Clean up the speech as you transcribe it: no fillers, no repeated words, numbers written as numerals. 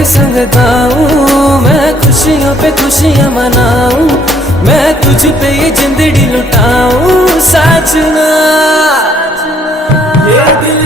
तेरे संग गाऊं, मैं खुशियों पे खुशियां मनाऊं, मैं तुझ पे ये जिंदड़ी लुटाऊं साजना। ये दिल